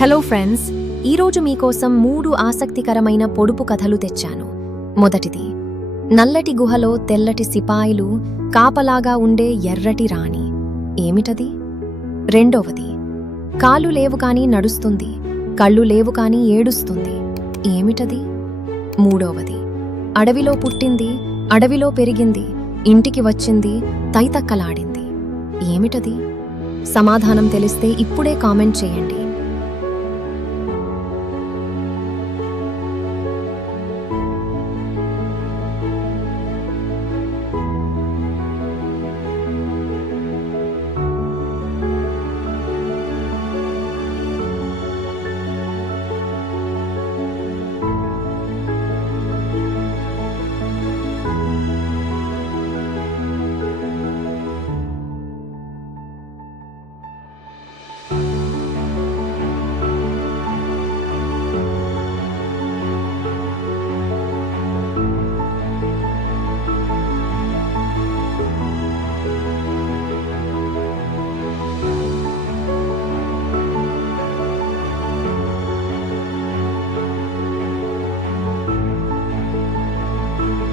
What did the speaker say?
Hello friends, ఈరోజు మీకోసం 3 ఆసక్తికరమైన పొడుపు కథలు తెచ్చాను. మొదటిది, నల్లటి గుహలో తెల్లటి సిపాయిలు కాపలాగా ఉండే ఎర్రటి రాణి. ఏమిటది? రెండవది, కాళ్ళు లేవు కాని నడుస్తుంది, కళ్ళు లేవు కాని ఏడుస్తుంది. ఏమిటది? మూడవది, అడవిలో పుట్టింది, అడవిలో పెరిగింది, ఇంటికి వచ్చింది, తైతక్కలాడింది. ఏమిటది? సమాధానం తెలిస్తే ఇప్పుడే కామెంట్ చేయండి.